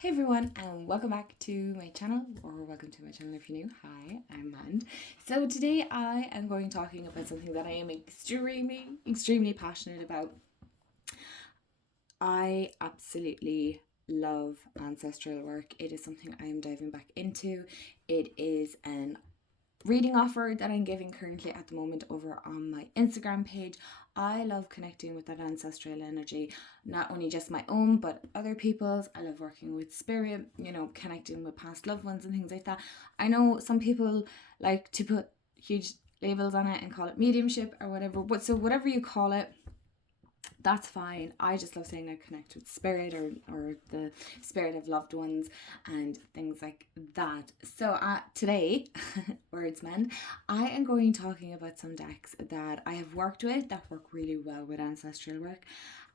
Hey everyone, and welcome back to my channel, or welcome to my channel if you're new. Hi, I'm Mand. So today I am going to talking about something that I am extremely passionate about. I absolutely love ancestral work. It is something I am diving back into. It is an reading offer that I'm giving currently at the moment over on my Instagram page. I love connecting with that ancestral energy, not only just my own but other people's. I love working with spirit, connecting with past loved ones and things like that. I know some people like to put huge labels on it and call it mediumship or whatever, but so whatever you call it, that's fine. I just love saying I connect with spirit or the spirit of loved ones and things like that. So today, words meant, I am going talking about some decks that I have worked with that work really well with ancestral work,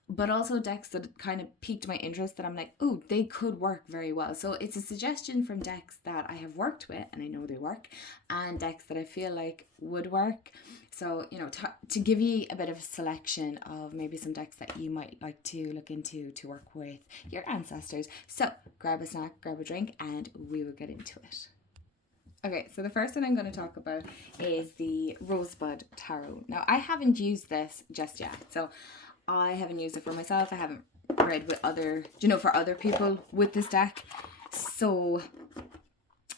but also decks that kind of piqued my interest that I'm like, oh, they could work very well. So it's a suggestion from decks that I have worked with and I know they work, and decks that I feel like would work. So, to give you a bit of a selection of maybe some decks that you might like to look into to work with your ancestors. So grab a snack, grab a drink, and we will get into it. Okay, so the first one I'm going to talk about is the Rosebud Tarot. Now, I haven't used this just yet, so I haven't used it for myself. I haven't read with for other people with this deck. So,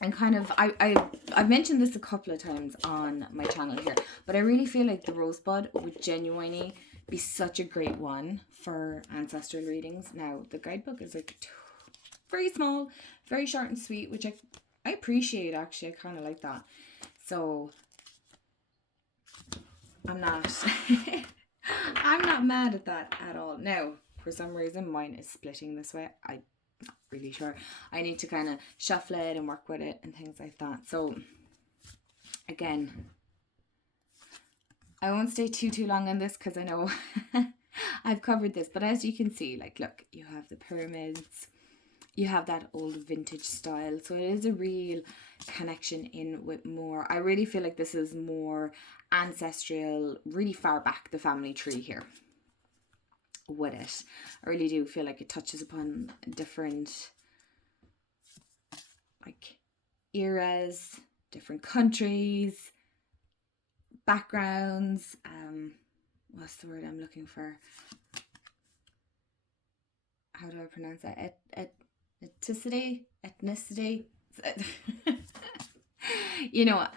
and kind of, I've mentioned this a couple of times on my channel here, but I really feel like the Rosebud would genuinely be such a great one for ancestral readings. Now, the guidebook is like very small, very short and sweet, which I appreciate actually. I kind of like that. So, I'm not... I'm not mad at that at all. Now, for some reason, mine is splitting this way. I'm not really sure. I need to kind of shuffle it and work with it and things like that. So, again, I won't stay too long on this because I know I've covered this. But as you can see, like, look, you have the pyramids. You have that old vintage style. So it is a real connection in with more. I really feel like this is more ancestral, really far back the family tree here with it. I really do feel like it touches upon different like eras, different countries, backgrounds. What's the word I'm looking for? How do I pronounce that? Ethnicity.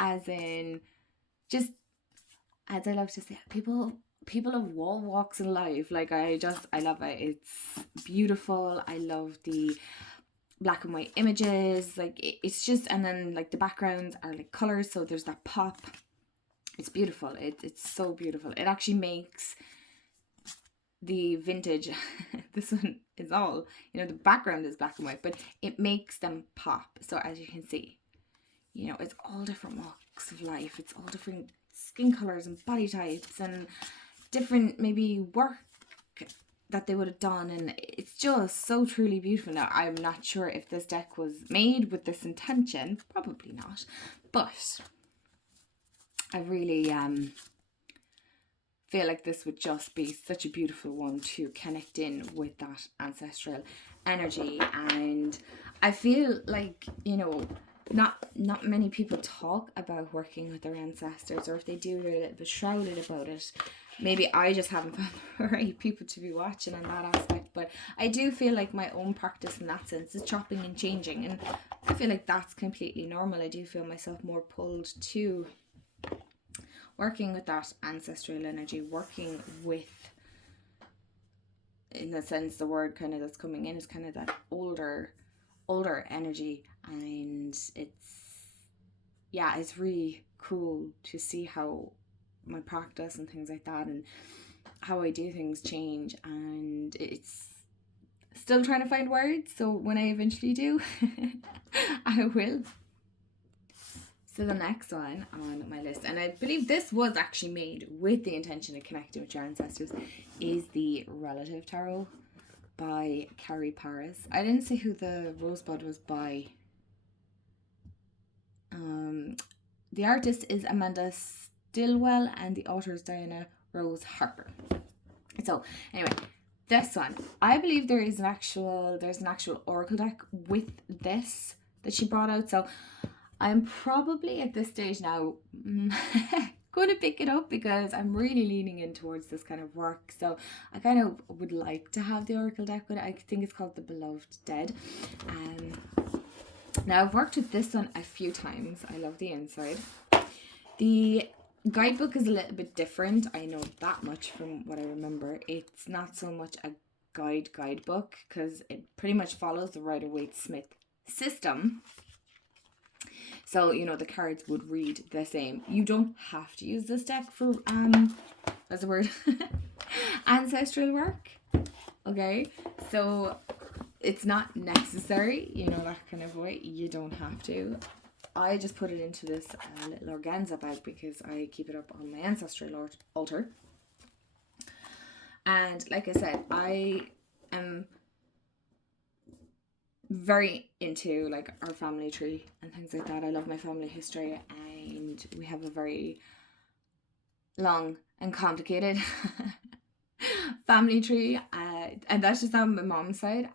As in, just as I love to say, people of all walks in life. Like I love it. It's beautiful. I love the black and white images. Like it's just, and then like the backgrounds are like colors, so there's that pop. It's beautiful. It's so beautiful. It actually makes the vintage this one is all, the background is black and white, but it makes them pop. So as you can see, it's all different walks of life. It's all different skin colors and body types and different maybe work that they would have done, and it's just so truly beautiful. Now, I'm not sure if this deck was made with this intention, probably not, but I really feel like this would just be such a beautiful one to connect in with that ancestral energy. And I feel like, not many people talk about working with their ancestors, or if they do, they're a little bit shrouded about it. Maybe I just haven't found the right people to be watching in that aspect, but I do feel like my own practice in that sense is chopping and changing, and I feel like that's completely normal. I do feel myself more pulled to working with that ancestral energy, working with, in the sense, the word kind of that's coming in is kind of that older energy. And it's really cool to see how my practice and things like that and how I do things change, and it's still trying to find words. So when I eventually do, I will. So the next one on my list, and I believe this was actually made with the intention of connecting with your ancestors, is the Relative Tarot by Carrie Paris. I didn't say who the Rosebud was by. The artist is Amanda Stillwell and the author is Diana Rose Harper. So anyway, this one, I believe there's an actual oracle deck with this that she brought out. So I'm probably at this stage now going to pick it up because I'm really leaning in towards this kind of work. So I kind of would like to have the oracle deck, but I think it's called the Beloved Dead. Now I've worked with this one a few times. I love the inside. The guidebook is a little bit different. I know that much from what I remember. It's not so much a guidebook because it pretty much follows the Rider-Waite-Smith system. So, you know, the cards would read the same. You don't have to use this deck for, what's the word? Ancestral work. Okay? So, it's not necessary, you know, that kind of way. You don't have to. I just put it into this little organza bag because I keep it up on my ancestral altar. And like I said, I am very into like our family tree and things like that. I love my family history, and we have a very long and complicated family tree, and that's just on my mom's side.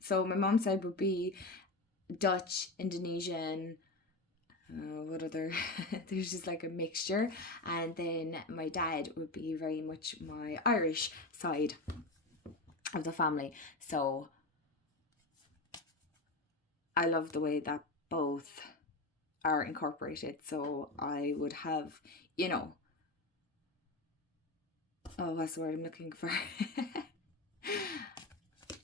So my mom's side would be Dutch, Indonesian, what other there's just like a mixture, and then my dad would be very much my Irish side of the family. So I love the way that both are incorporated. So I would have, you know, oh, what's the word I'm looking for?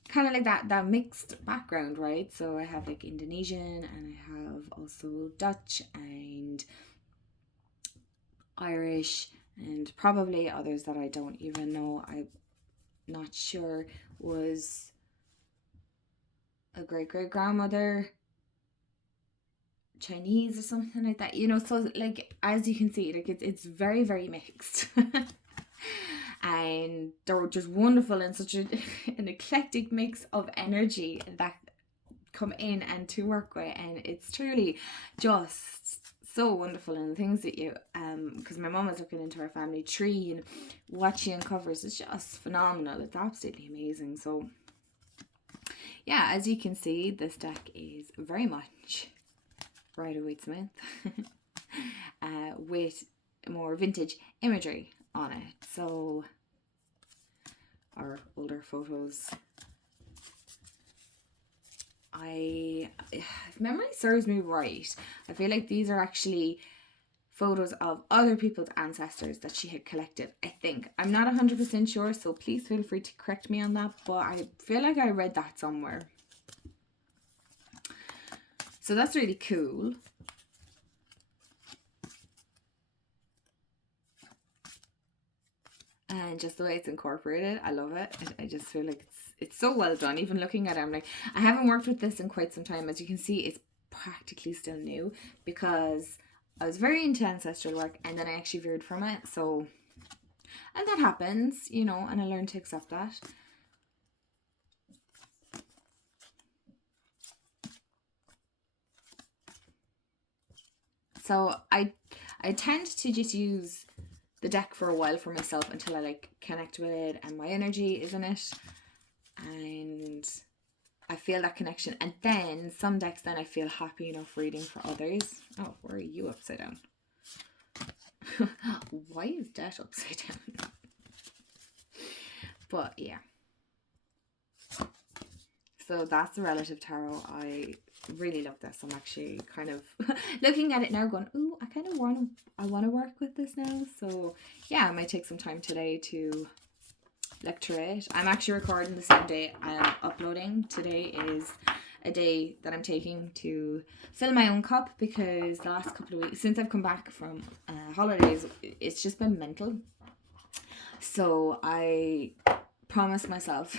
Kind of like that mixed background, right? So I have like Indonesian, and I have also Dutch and Irish, and probably others that I don't even know. I'm not sure. Was a great grandmother Chinese or something like that, you know. So like, as you can see, like it's very, very mixed. And they're just wonderful, and such an eclectic mix of energy that come in and to work with, and it's truly just so wonderful. And the things that you because my mom was looking into our family tree, and what she uncovers is just phenomenal. It's absolutely amazing. So yeah, as you can see, this deck is very much Rider-Waite-Smith with more vintage imagery on it. So our older photos, if memory serves me right, I feel like these are actually photos of other people's ancestors that she had collected. I think, I'm not 100% sure, so please feel free to correct me on that, but I feel like I read that somewhere. So that's really cool. And just the way it's incorporated, I love it. I just feel like it's so well done. Even looking at it, I'm like, I haven't worked with this in quite some time. As you can see, it's practically still new because I was very into ancestral work, and then I actually veered from it. So, and that happens, you know, and I learned to accept that. So I tend to just use the deck for a while for myself until I like connect with it and my energy is in it, and I feel that connection. And then some decks, then I feel happy enough reading for others. Oh, where are you upside down? Why is that upside down? But yeah, so that's the Relative Tarot. I really love this. I'm actually kind of looking at it now going, ooh, I want to work with this now. So yeah, I might take some time today to lecture it. I'm actually recording the same day I'm uploading. Today is a day that I'm taking to fill my own cup, because the last couple of weeks since I've come back from holidays, it's just been mental. So I promised myself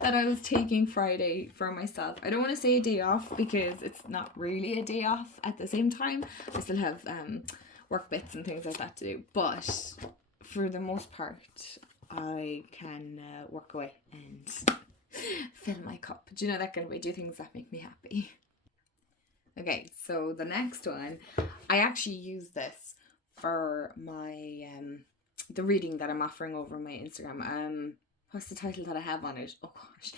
that I was taking Friday for myself. I don't want to say a day off because it's not really a day off at the same time. I still have work bits and things like that to do, but for the most part I can work away and fill my cup. Do you know, that kind of way, do things that make me happy. Okay, so the next one, I actually use this for my the reading that I'm offering over my Instagram. what's the title that I have on it? Oh gosh,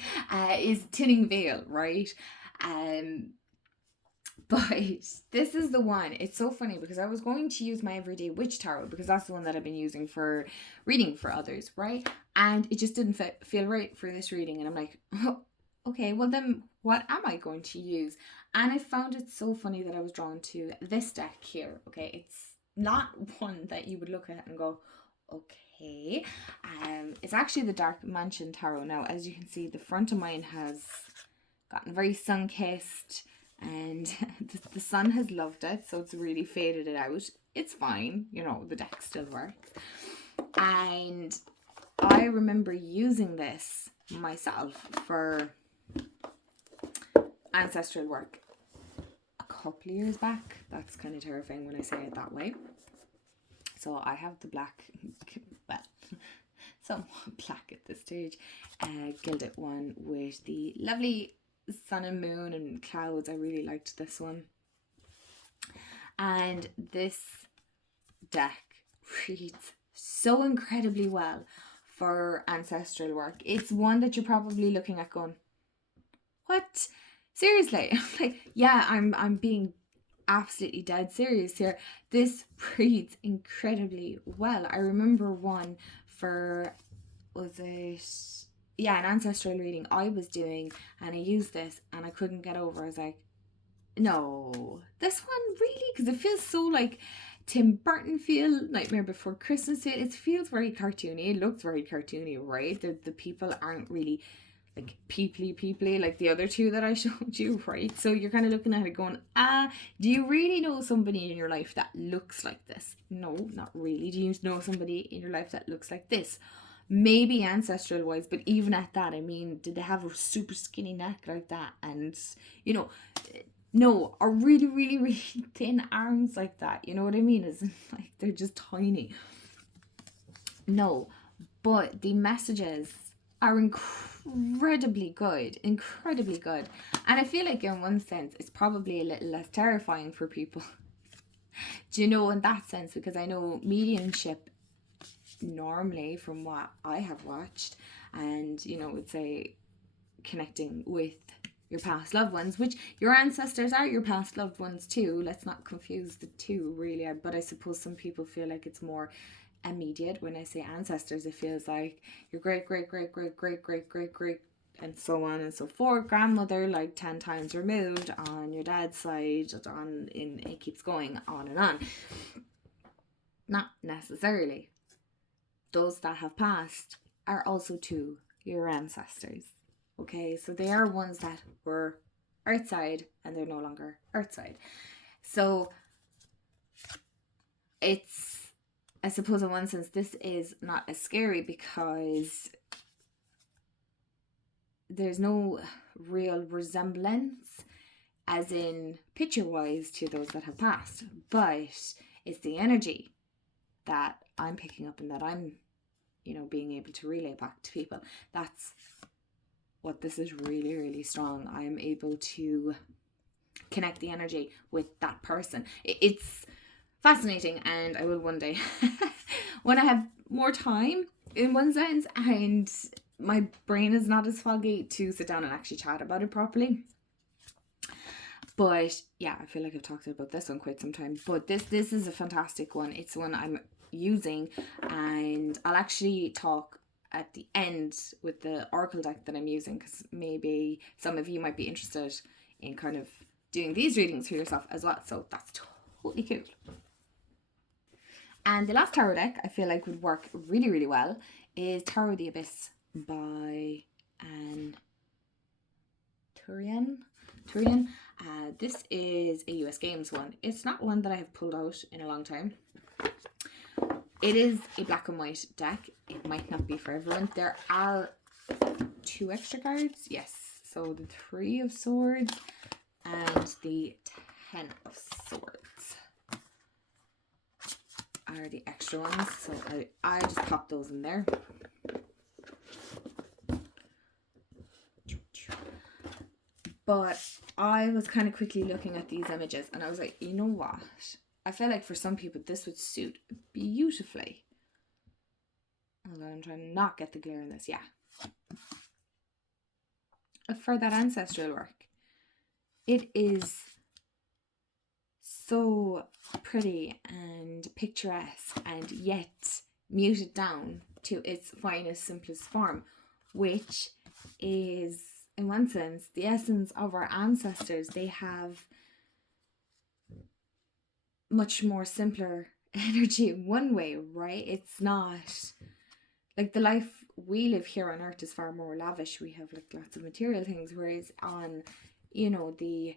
is Tinning Veil, right? But this is the one. It's so funny because I was going to use my everyday witch tarot because that's the one that I've been using for reading for others, right? And it just didn't feel right for this reading. And I'm like, oh, okay, well then what am I going to use? And I found it so funny that I was drawn to this deck here. Okay, it's not one that you would look at and go, okay. It's actually the Dark Mansion Tarot. Now, as you can see, the front of mine has gotten very sun-kissed, and the sun has loved it, so it's really faded it out. It's fine, you know, the deck still works. And I remember using this myself for ancestral work a couple of years back. That's kind of terrifying when I say it that way. So I have the black, well, somewhat black at this stage, gilded one with the lovely sun and moon and clouds. I really liked this one. And this deck reads so incredibly well for ancestral work. It's one that you're probably looking at going, what? Seriously? Like, yeah, I'm being absolutely dead serious here. This reads incredibly well. I remember one for, was it, yeah, an ancestral reading I was doing, and I used this and I couldn't get over. I was like, no, this one really, because it feels so like Tim Burton feel, Nightmare Before Christmas feel. It feels very cartoony. It looks very cartoony, right? The people aren't really like peoply like the other two that I showed you, right? So you're kind of looking at it going, do you really know somebody in your life that looks like this? No, not really. Do you know somebody in your life that looks like this? Maybe ancestral wise, but even at that, I mean, did they have a super skinny neck like that? And, you know, no, or really, really, really thin arms like that. You know what I mean? Is like they're just tiny. No, but the messages are incredibly good, incredibly good. And I feel like in one sense, it's probably a little less terrifying for people. Do you know, in that sense, because I know mediumship normally from what I have watched, and you know, it's a connecting with your past loved ones, which your ancestors are your past loved ones too. Let's not confuse the two, really. But I suppose some people feel like it's more immediate. When I say ancestors, it feels like your great great great great great great great great and so on and so forth grandmother, like 10 times removed on your dad's side, on in, it keeps going on and on. Not necessarily. Those that have passed are also to your ancestors. Okay, so they are ones that were outside and they're no longer outside. So it's, I suppose in one sense, this is not as scary because there's no real resemblance, as in picture-wise, to those that have passed. But it's the energy that I'm picking up and that I'm, you know, being able to relay back to people. That's what this is really, really strong. I am able to connect the energy with that person. It's fascinating, and I will one day when I have more time in one sense and my brain is not as foggy to sit down and actually chat about it properly. But yeah, I feel like I've talked about this one quite some time, but this is a fantastic one. It's one I'm using, and I'll actually talk at the end with the oracle deck that I'm using, because maybe some of you might be interested in kind of doing these readings for yourself as well. So that's totally cool. And the last tarot deck I feel like would work really, really well is Tarot of the Abyss by Anne Turian. This is a US Games one. It's not one that I have pulled out in a long time. It is a black and white deck. It might not be for everyone. There are 2 extra cards. Yes. So the 3 of Swords and the 10 of Swords are the extra ones. So I just popped those in there. But I was kind of quickly looking at these images and I was like, you know what? I feel like for some people this would suit beautifully. Hold on, I'm trying to not get the glare in this. Yeah, for that ancestral work. It is so pretty and picturesque, and yet muted down to its finest, simplest form, which is, in one sense, the essence of our ancestors. They have much more simpler energy in one way, right? It's not like the life we live here on earth is far more lavish. We have like lots of material things, whereas on, you know, the,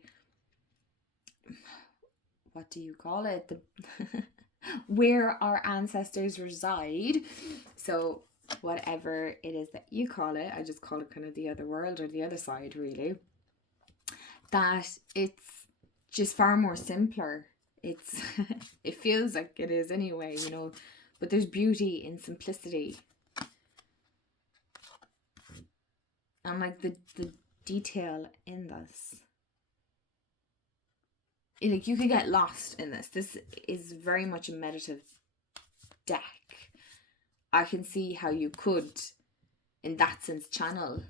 what do you call it, the where our ancestors reside, so whatever it is that you call it, I just call it kind of the other world or the other side, really, that it's just far more simpler. It's it feels like it is anyway, you know, but there's beauty in simplicity, and like the detail in this, like you could get lost in this. This is very much a meditative deck. I can see how you could, in that sense, channel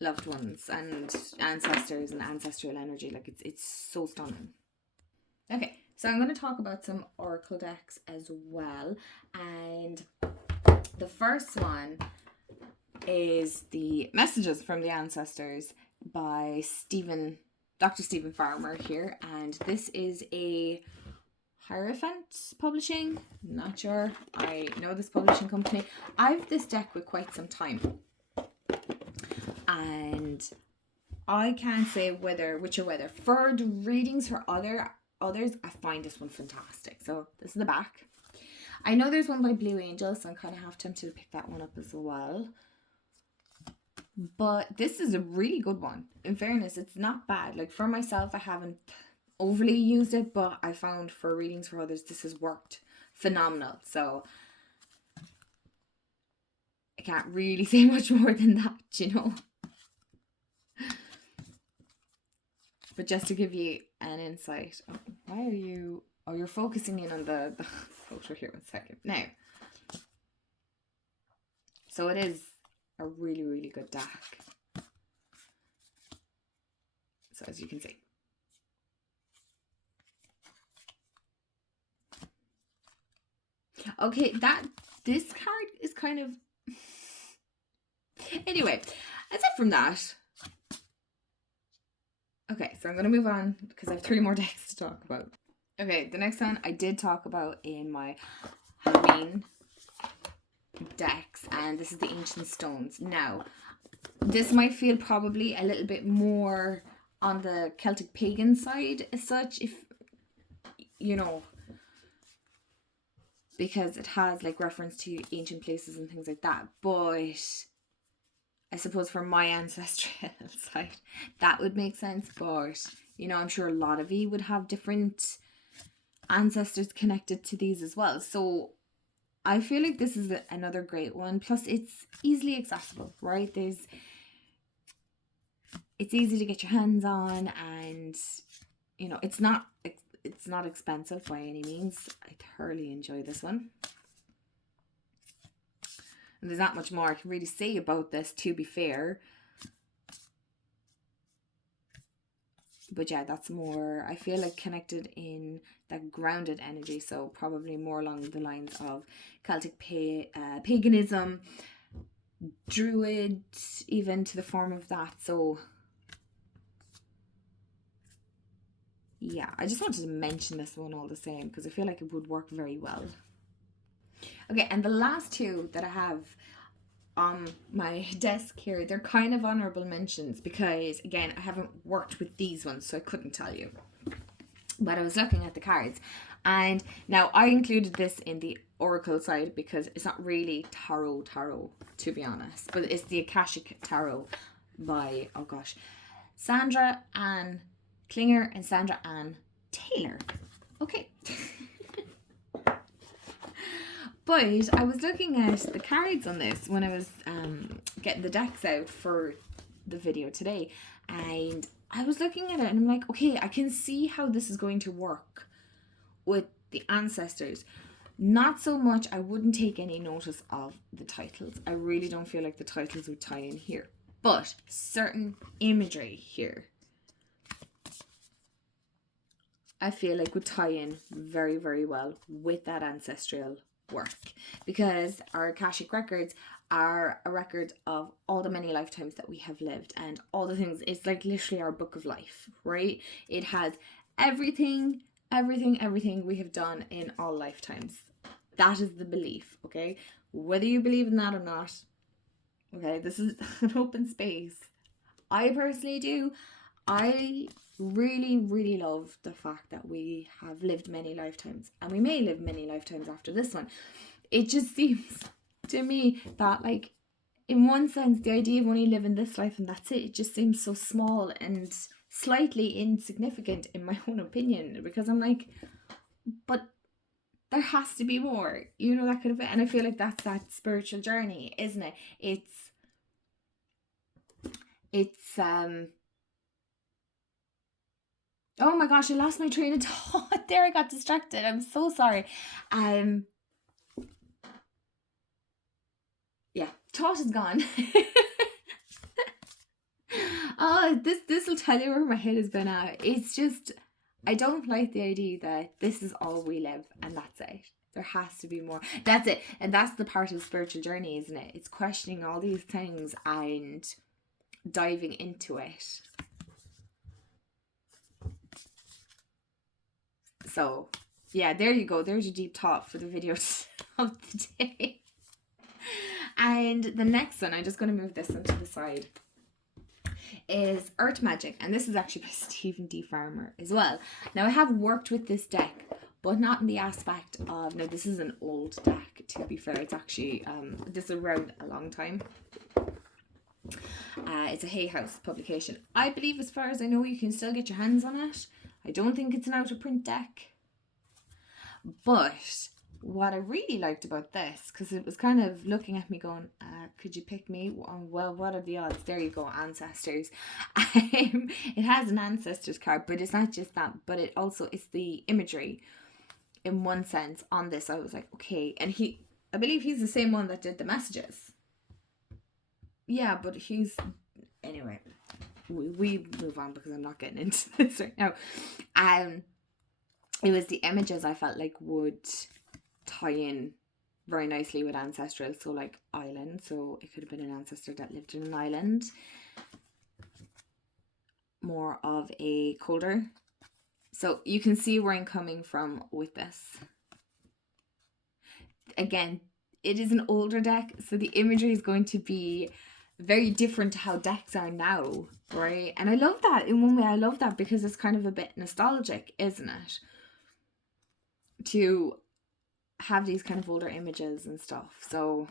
loved ones and ancestors and ancestral energy. Like it's so stunning. Okay, so I'm going to talk about some oracle decks as well, and the first one is the Messages from the Ancestors by Dr. Stephen Farmer here, and this is a Hierophant Publishing. Not sure. I know this publishing company. I've this deck with quite some time, and I can't say which or whether. For the readings for others, I find this one fantastic. So this is the back. I know there's one by Blue Angel, so I'm kind of half tempted to pick that one up as well. But this is a really good one. In fairness, it's not bad. Like for myself, I haven't overly used it, but I found for readings for others, this has worked phenomenal. So I can't really say much more than that, you know. But just to give you an insight, why are you? Oh, you're focusing in on the photo here. 1 second. Now, so it is a really, really good deck. So as you can see. Okay, this card is kind of... Anyway, aside from that... Okay, so I'm going to move on because I have 3 more decks to talk about. Okay, the next one I did talk about in my Halloween decks, and this is the Ancient Stones. Now, this might feel probably a little bit more on the Celtic pagan side as such, if, you know, because it has like reference to ancient places and things like that. But I suppose for my ancestral side, that would make sense. But, you know, I'm sure a lot of you would have different ancestors connected to these as well. So I feel like this is another great one. Plus, it's easily accessible, right? It's easy to get your hands on, and, you know, it's not expensive by any means. I thoroughly enjoy this one. And there's not much more I can really say about this, to be fair. But yeah, that's more, I feel like, connected in that grounded energy. So probably more along the lines of Celtic paganism, Druid, even to the form of that. So yeah, I just wanted to mention this one all the same because I feel like it would work very well. Okay, and the last 2 that I have on my desk here, they're kind of honorable mentions because, again, I haven't worked with these ones, so I couldn't tell you. But I was looking at the cards, and now I included this in the oracle side because it's not really tarot, to be honest, but it's the Akashic Tarot by, oh gosh, Sandra Ann Klinger and Sandra Ann Taylor. Okay. But I was looking at the cards on this when I was getting the decks out for the video today, and I was looking at it and I'm like, okay, I can see how this is going to work with the ancestors. Not so much, I wouldn't take any notice of the titles. I really don't feel like the titles would tie in here. But certain imagery here, I feel like would tie in very, very well with that ancestral work. Because our Akashic records are a record of all the many lifetimes that we have lived and all the things. It's like literally our book of life, right? It has everything we have done in all lifetimes. That is the belief, okay? Whether you believe in that or not, okay, this is an open space. I personally do. I really, really love the fact that we have lived many lifetimes, and we may live many lifetimes after this one. It just seems to me that, like, in one sense, the idea of only living this life and that's it just seems so small and slightly insignificant in my own opinion, because I'm like, but there has to be more, you know, that could have been. And I feel like that's that spiritual journey, isn't it? It's oh my gosh, I lost my train of thought there. I got distracted. I'm so sorry. Yeah, thought is gone. Oh, this will tell you where my head has been at. It's just, I don't like the idea that this is all we live and that's it. There has to be more. That's it. And that's the part of the spiritual journey, isn't it? It's questioning all these things and diving into it. So, yeah, there you go. There's your deep thought for the video of the day. And the next one, I'm just going to move this onto the side, is Earth Magic. And this is actually by Stephen D. Farmer as well. Now, I have worked with this deck, but not in the aspect of, now this is an old deck, to be fair. It's actually, this is around a long time. It's a Hay House publication. I believe, as far as I know, you can still get your hands on it. I don't think it's an out of print deck. But what I really liked about this, because it was kind of looking at me going, could you pick me? Well, what are the odds? There you go, ancestors. It has an ancestors card, but it's not just that, but it also is the imagery in one sense on this. I was like, okay. And I believe he's the same one that did the messages. Yeah, but anyway, we move on because I'm not getting into this right now. It was the images I felt like would tie in very nicely with ancestral. So like island, so it could have been an ancestor that lived in an island. More of a colder. So you can see where I'm coming from with this. Again, it is an older deck, so the imagery is going to be very different to how decks are now, right? And I love that. In one way, I love that because it's kind of a bit nostalgic, isn't it? To have these kind of older images and stuff. So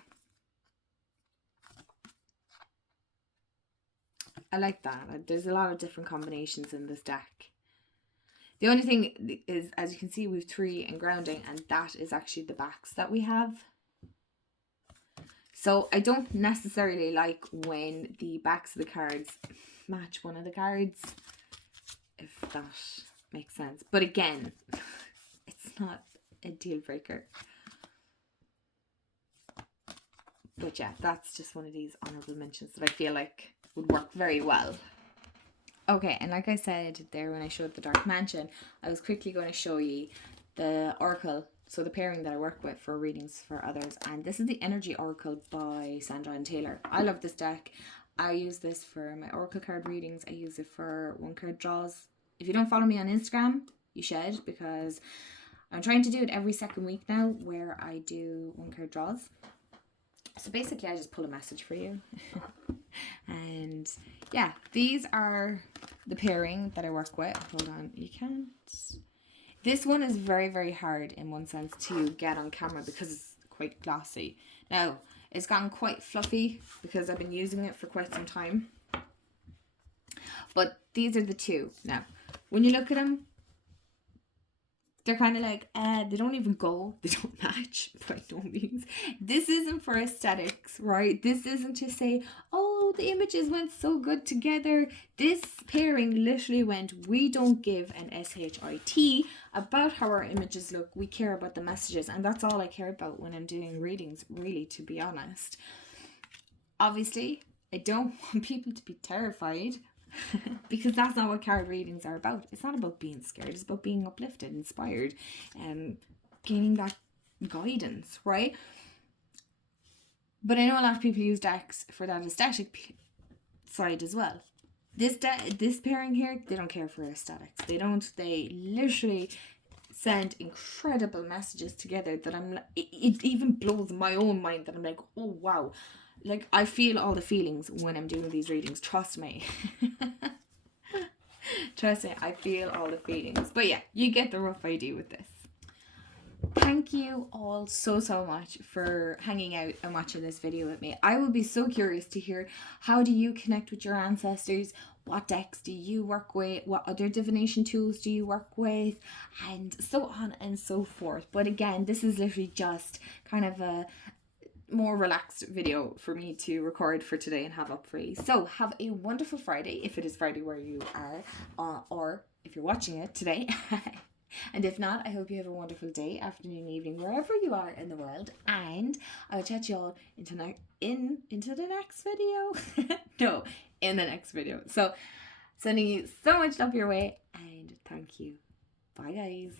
I like that. There's a lot of different combinations in this deck. The only thing is, as you can see, we have 3 and grounding, and that is actually the backs that we have. So I don't necessarily like when the backs of the cards match one of the cards, if that makes sense. But again, it's not a deal breaker. But yeah, that's just one of these honorable mentions that I feel like would work very well. Okay, and like I said there when I showed the Dark Mansion, I was quickly going to show you the Oracle, so the pairing that I work with for readings for others. And this is the Energy Oracle by Sandra and Taylor. I love this deck. I use this for my Oracle card readings. I use it for 1-card draws. If you don't follow me on Instagram, you should, because I'm trying to do it every second week now where I do 1-card draws. So basically I just pull a message for you. And yeah, these are the pairing that I work with. Hold on, you can't. This one is very, very hard in one sense to get on camera because it's quite glossy. Now, it's gotten quite fluffy because I've been using it for quite some time. But these are the two. Now, when you look at them, they're kind of like, they don't even go, they don't match by no means. This isn't for aesthetics, right? This isn't to say, oh, the images went so good together. This pairing literally went, we don't give an SHIT about how our images look. We care about the messages, and that's all I care about when I'm doing readings, really, to be honest. Obviously, I don't want people to be terrified because that's not what card readings are about. It's not about being scared. It's about being uplifted, inspired, and gaining that guidance, right? But I know a lot of people use decks for that aesthetic side as well. This pairing here, they don't care for aesthetics. They literally send incredible messages together that it even blows my own mind, that I'm like, oh wow. Like, I feel all the feelings when I'm doing these readings. Trust me. Trust me, I feel all the feelings. But yeah, you get the rough idea with this. Thank you all so much for hanging out and watching this video with me. I will be so curious to hear, how do you connect with your ancestors? What decks do you work with? What other divination tools do you work with? And so on and so forth. But again, this is literally just kind of a more relaxed video for me to record for today and have up for you. So have a wonderful Friday, if it is Friday where you are, or if you're watching it today. And if not, I hope you have a wonderful day, afternoon, evening, wherever you are in the world. And I'll chat you all into the next video. No, in the next video. So sending you so much love your way, and thank you. Bye guys.